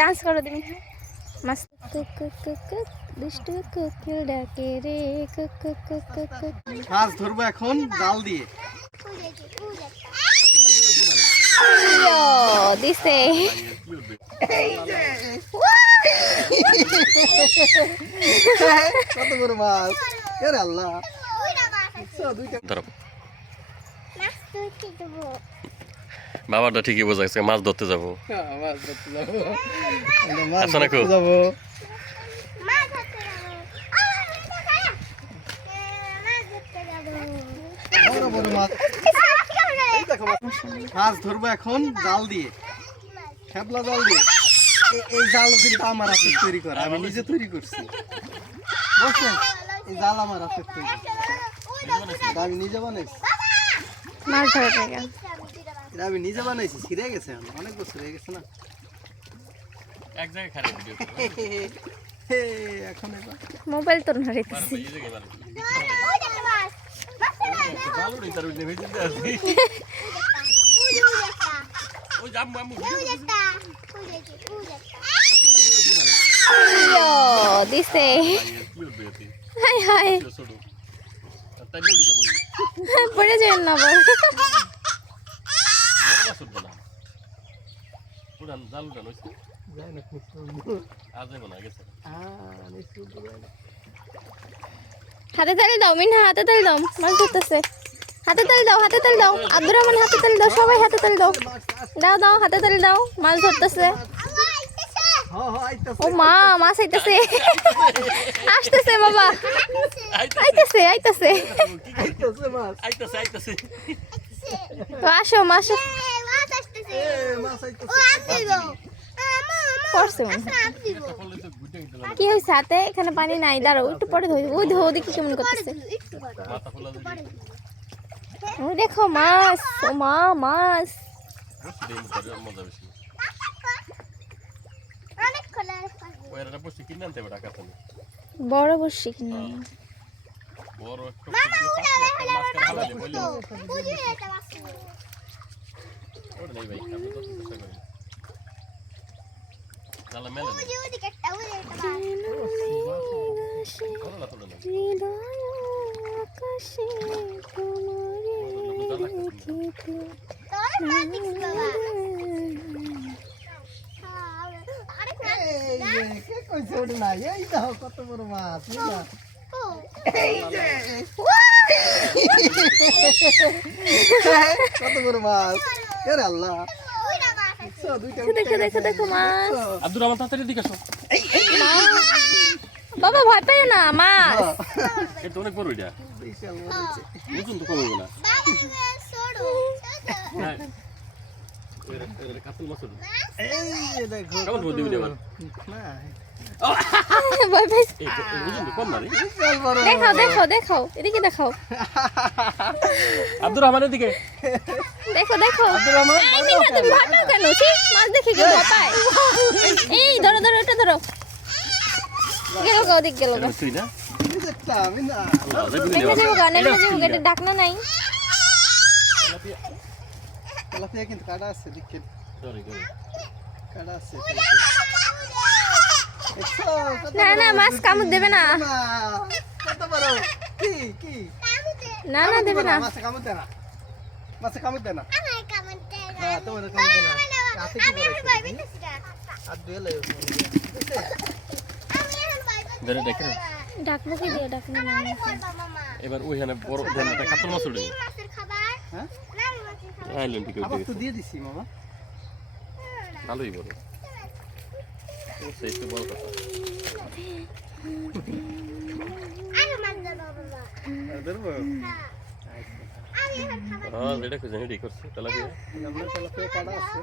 Dance করো তুমি মস্ত কুক কুক কুক কুক দুষ্টু কোকিল ডাকে রে কুক কুক কুক কুক কুক। মাছ ধরবো এখন জাল দিয়ে। দিছে কত বড় মাছ! আরে আল্লাহ, বাবার তো ঠিকই বোঝাচ্ছে মাছ ধরতে যাবো। আচ্ছা নাকু যাবো। মাছ ধরবো এখন জাল দিয়ে, খেপলা জাল দিয়ে। এই জাল কিন্তু আমার হাতে তৈরি করা, আমি নিজে তৈরি করছি। বুঝছেন, এই জাল আমার হাতে তৈরি, আমি নিজে বানাইছি। মাছ ধরা জায়গা এটা আমি নিজে বানাইছি, ছিঁড়ে গেছে, অনেক বছর হয়ে গেছে না। এক জায়গায় খারাপ ভিডিও এখন এবার মোবাইল তো নাড়িতেছি। দিছে হাই হাই পড়ে যাবেন না বল। হাতে তালি দাও মিনা, হাতে তালি দাও, মাছ ধরতেছে। হাতে তালি দাও, হাতে তালি দাও, আব্দুর রহমান হাতে তালি দাও, সবাই হাতে তালি দাও, দাও দাও হাতে তালি দাও, মাছ ধরতেছে। ও মা, মাছ আইতেছে, আসতেছে বাবা, আইতেছে আইতেছে। তো আসো মাছ করছে কি হয়েছে হাতে? এখানে পানি নাই, দাঁড়াও একটু পরে ধরে। ওই ধো, দেখি কেমন করতেছে। ওই দেখো মাছ, ও মা মাছ। বড় বসছি কিনা কত বড় মাছ! কত বড় মাছ! আরে আল্লাহ, দেখো দেখো দেখো মাছ। আব্দুর রহমান তাড়াতাড়ি দিকে আসো। বাবা ভয় পাইও না, মাছ। এটা অনেক বড়, এটা বুঝুন তো কমে না। কাতল মাছ কেমন বলতে দিবি এবার? ভয় পাইছি। বুঝুন তো কম না রে। দেখাও দেখাও দেখাও, এদিকে দেখাও, আব্দুর রহমানের দিকে দেখো দেখো। এই মিনা, তুমি ভয় পাও কেন? ছি, মাছ দেখে কেউ ভয় পায়? এই ধরো ধরো, এটা ধরো। গেল গো, দিক গেল গো। তুই না আমি না নেমে যাবো গা, নেমে যাবো গা, এটা ডাকনা নাই। তেলাপিয়া কিন্তু কাটা আছে, দেখেন কাটা আছে। না না, মাছ কামড় দেবে না। কত বড়! কি কি না না, দেবে না। মাছে কামড় দেয় না, মাছে কামড় দেয় না। না, তোমার কামড় দেয় না। হাতে কি বড় আর দুলে ধরে দেখে ডাকবো কি দিয়ে? ডাকনা নাই। এবার ওইখানে বড় একটা কাতল মাছ উঠে হ্যাঁ, আইলেন ঠিক আবার উঠে তো দিয়ে দিছি মামা। ভালোই বড় ও সেই তো বড় কথা। ধরবো হ্যাঁ, যেটা খুঁজে হেডি করছে তেলাপিয়া। আমরা তেলাপিয়া কাটা আছে,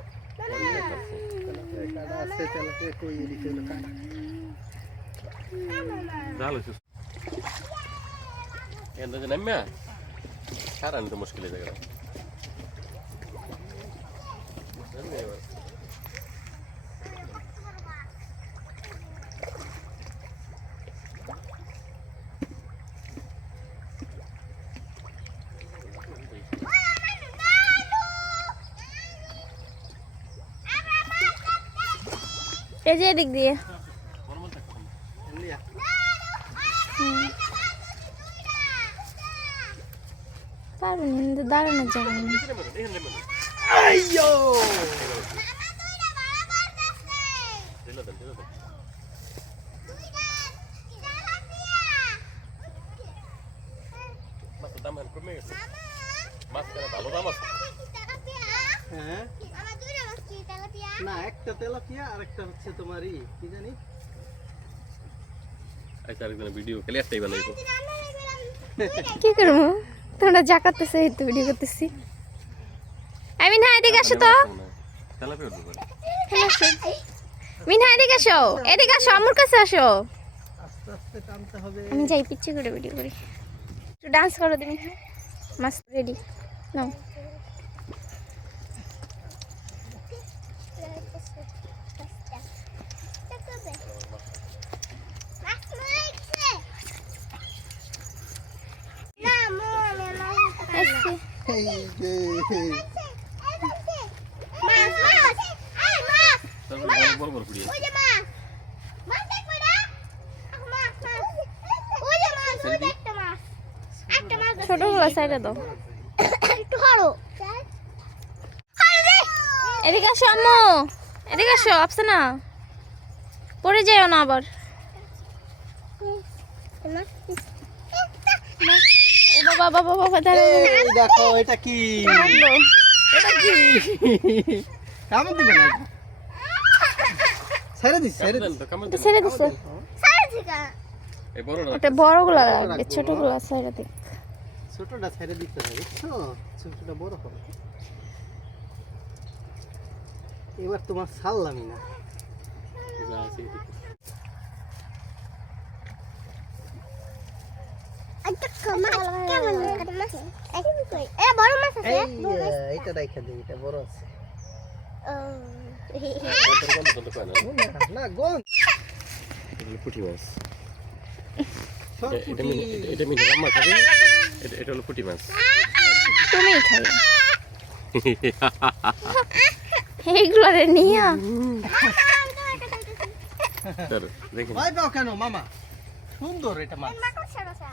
তেলাপিয়া কাটা আছে, তেলাপিয়া কই এদিকে হলো কাটা। ভালো হয়েছে এন্ড যে নামিয়া কারণ তো মুশকিল হয়ে গেল। এই যে এদিক দিয়ে লিয়া পারবেন কিন্তু দাঁড়ানোর জায়গা নেই। আইয়ো হ্যাঁ না একটা তেলাপিয়া আর একটা হচ্ছে তোমারই কি জানি ভিডিও খেলে একটাই বানাইবো কি করবো তোমরা যা করতেছো এই তো ভিডিও করতেছি। মিনহা এদিকে আসো তো। তেলাপিয়া উঠবে বলে। মিনহা এদিকে আসো, এদিকে আসো, আমার কাছে আসো। আস্তে আস্তে টানতে হবে আমি যাই পিচ্ছে করে ভিডিও করি। একটু ডান্স করো তুমি। মাস্ট রেডি নাও। আসছি। এই যে তারপর বড় বড় কুড়িয়ে ছোটগুলো সাইডে দাও। এদিকে আসো আম্মু, এদিকে আসো। আফসানা পড়ে যাও না আবার। ও বাবা বাবা বাবা দাঁড়াও। এই দেখো এটা কি এটা কি কামড় দিবে না এটা ছেড়ে দিস ছেড়ে দিস এটা ছেড়ে দিছো। এই বড়টা ওটা বড়গুলো রাখবে, ছোটগুলো সাইডে দিক। ছোটটা ছেড়ে দিতে হবে বুঝছো ছোটটা বড় হবে এবার তোমার ছাড়লামই না যা আছে এই এটা রাইখা দে এটা বড় আছে না গন পুঁটি মাছ সব এটা পুঁটি। এটা মিঠে রাম্মা খাবে এটা হলো পুঁটি মাছ তুমিই খাই এইগুলো রে নিয়া। দেখুন ভয় পাও কেন মামা সুন্দর এটা মাছ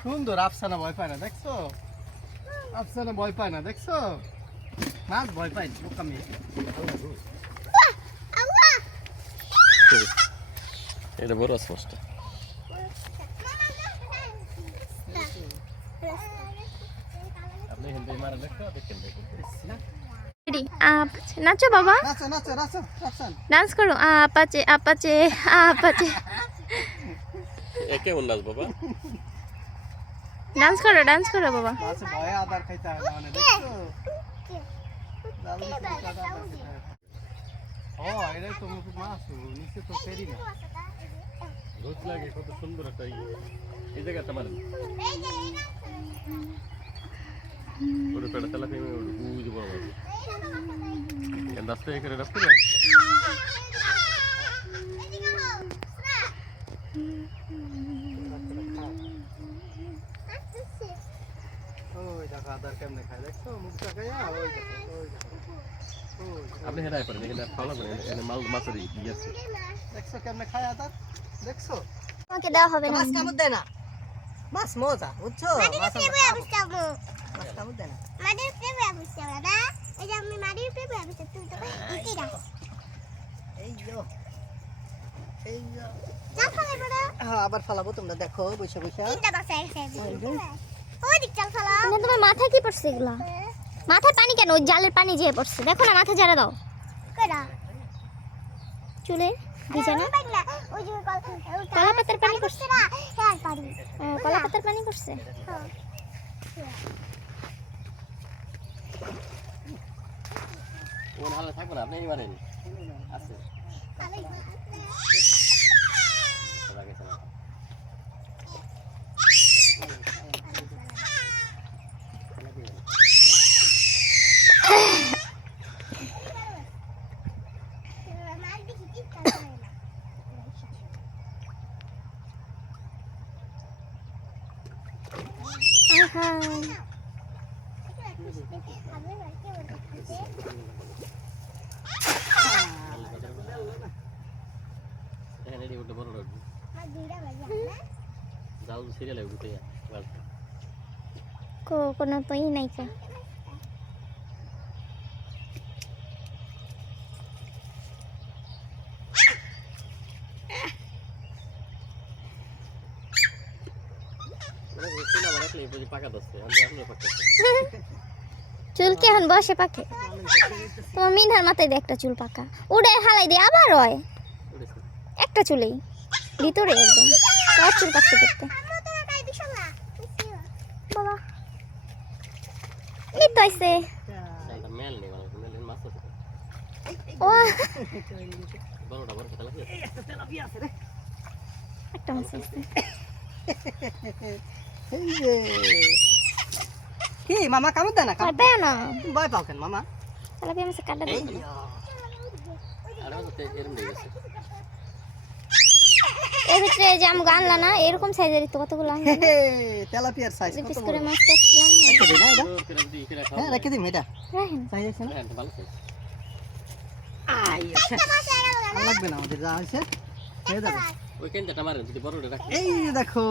সুন্দর আফসানা ভয় পায় না দেখছো আফসানা ভয় পায় না দেখছো মাছ ভয় পায় না বোকামি এটা বড় আছে মাছটা আপনি হিন্দি মারা দেখো দেখেন রেডি আপাচে নাচো বাবা, নাচো নাচো নাচো নাচো ডান্স করো। আপাচে আপাচে আপাচে একে উন্নাস বাবা ডান্স করো বাবা। মাছে ভয়ে আদার খাইতে হয় না মানে দেখছো জাল দিতে আদার খাইতে হয়। ও এটা তো মাছ নিচে তো ফেরি না রোজ লাগে কত সুন্দর একটা এই জায়গাটা মারেন ওর পেড়া তেলাপিয়া বুঝ বড় মাছ কেন রাস্তা করে রাস্তা না ওই দেখো আদার কেমনে খায় দেখছো মুখটা খাইয়া ওই দেখো ওই দেখো ওই দেখো। আপনি হেরাই পারেন এখানে ফালা করেন এখানে মাল মাছের আছে দেখছো কেমনে খায় আদার দেখছো তোমাকে দেওয়া হবে না। মাছ কামড় দেয় না মাছ মজা বুঝছো মাছ মাছ কামড় দেয় না এই যো এই যো হ্যাঁ আবার ফালাবো তোমরা দেখো বসে বসে তোমার মাথায় কি পড়ছে এগুলা? মাথায় পানি কেন? ওই জালের পানি যেয়ে পড়ছে, দেখো না। মাথা ঝাড়া দাও। চুলে ভিজে না? কলা পাতার পানি পড়ছে। ও, কলা পাতার পানি পড়ছে। কোন হালে থাকবেন আপনি মারেন আছে লাগাইছেন আহা এই ওটা বড় রাখবি জাল সিরিয়াল লাগবে তো গাল কোনো তো ই নাই কা সিনা রাখলে এই বুঝি পাকা দছে আমি আপনার পাকা চুল কি এখন বসে পাকে তোমার মিনহার মাথায় দিয়ে একটা চুল পাকা উড়ে হালাই দিয়ে আবার হয় একটা চুলেই ভিতরে একদম তোর চুল পাকতে করতে বাবা এই তো আইছে এটা মেল নেই মানে মেল মাছ আছে ও বড়টা বড় খেলা আছে একটা মাছ আছে এই যে কি মামা কামড় দেয় না কাটে না ভয় পাও কেন মামা তাহলে আমি সে কাটা দিই আরে তো এরম দিয়ে গেছে এর ভিতরে যে আমি আনলা না এরকম সাইজের তো কতগুলো আনলাম তেলাপিয়ার সাইজ যে কত পিস বড় করে মাছ কাটছিলাম রেখে দিই না এটা তো কেন দি কিরা খাও হ্যাঁ রেখে দিই এটা রাখেন সাইজ আছে না হ্যাঁ ভালো আছে আই আর লাগবে না আমাদের যা হয়েছে হয়ে যাবে ওই কেনটা মারেন যদি বড়টা রাখ এই দেখো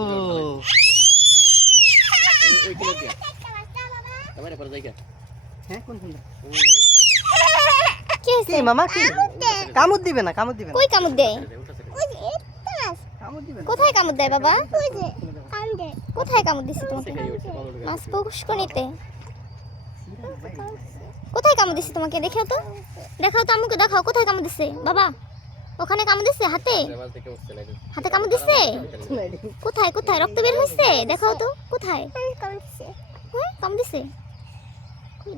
ওই কিলো দিয়া আমারে পরে যাইগা হ্যাঁ কোন কোন কি হইছে কি মামা কি কামড় দিবে না কামড় দিবে না কই কামড় দেয় কামড় দিবে না কোথায় কামড় দেয় বাবা কোথায় কামড় দিছে তোমাকে মাছ পুষ্কনিতে কোথায় কামড় দিছে তোমাকে দেখাও তো আমাকে দেখাও কোথায় কামড় দিছে বাবা ওখানে কামড় দিছে হাতে হাতে কামড় দিছে কোথায় কোথায় রক্ত বের হইছে দেখাও তো কোথায় কামড় দিছে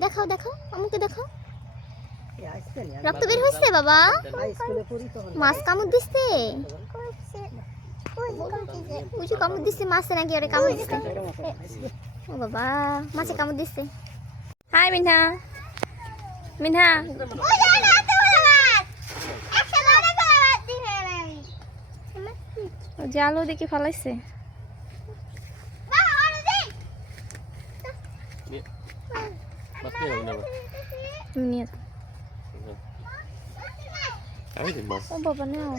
দেখাও আমাকে দেখাও রক্ত বের হইছে বাবা মাছ কামড় দিছে বুঝি কামড় দিছে মাছে নাকি আরে কামড় দিছে ও বাবা মাছে কামড় দিছে হাই মিনহা জালো দেখি ফালাইছে মাছ নিয়ে যাবো না নিয়ে আমি দিন মাছ ও বাবা নাও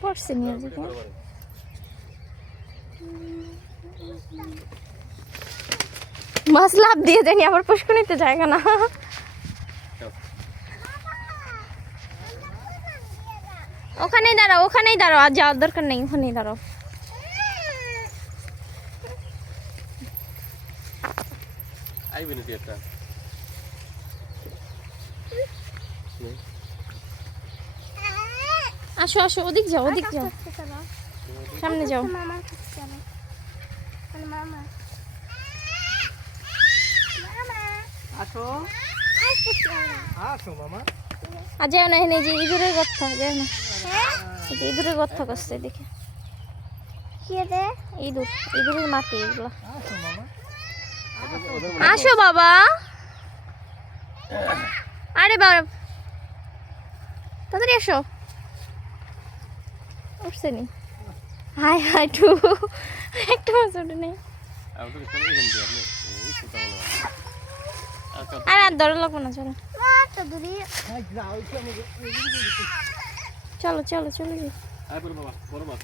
পড়ছে নিয়ে যাবো মাছ লাভ দিয়ে জানি আবার পুষ্কনিতে জায়গা না ওখানেই দাঁড়াও আর যাওয়ার দরকার নেই ওখানেই দাঁড়াও আইবি না এটা আসো ওদিক যাও সামনে যাও আসো আসো মামা আর যাও না এখানে যে ইঁদুরের কথা যাও না ইঁদুরের কথা করছে দেখে ইঁদুরের মাটি এগুলো আসো মামা আসো বাবা আরে বাবা তাড়াতাড়ি আসো উঠছে নি হাই টু একটা মাছ ওঠে নেই আমি তো কিছু নেই হিন্দি আপনি এই সুতা বলো আর ধরে লাগবো না চলো চলো যাই আই বড় বাবা বড় মাছ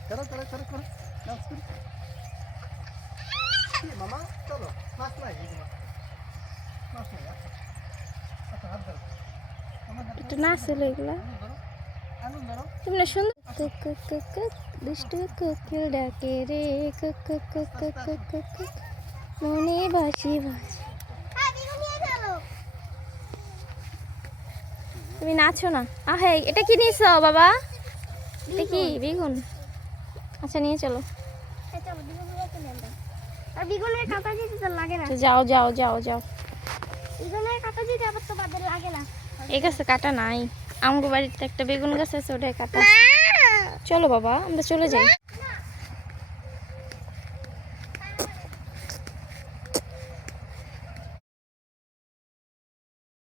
চলো ডান্স করি কি মামা চলো মাছ নাই আচ্ছা হাত ধরো একটু না ছিল এগুলা আনন্দ ধরো তুমি সুন্দর দুষ্টু কোকিল ডাকে রে মনে বাসি তুমি নাচো না আহে এটা কি নিয়েছো বাবা এটা কি বেগুন আচ্ছা নিয়ে চলো আর বেগুনের কাঁটা দিতে তো লাগে না যাও বেগুনের কাঁটা দিতে আবার তো বাদে লাগে না এই গাছে কাটা নাই আমগো বাড়িতে একটা বেগুন গাছ আছে ওটাই কাটা চলো বাবা আমরা চলে যাই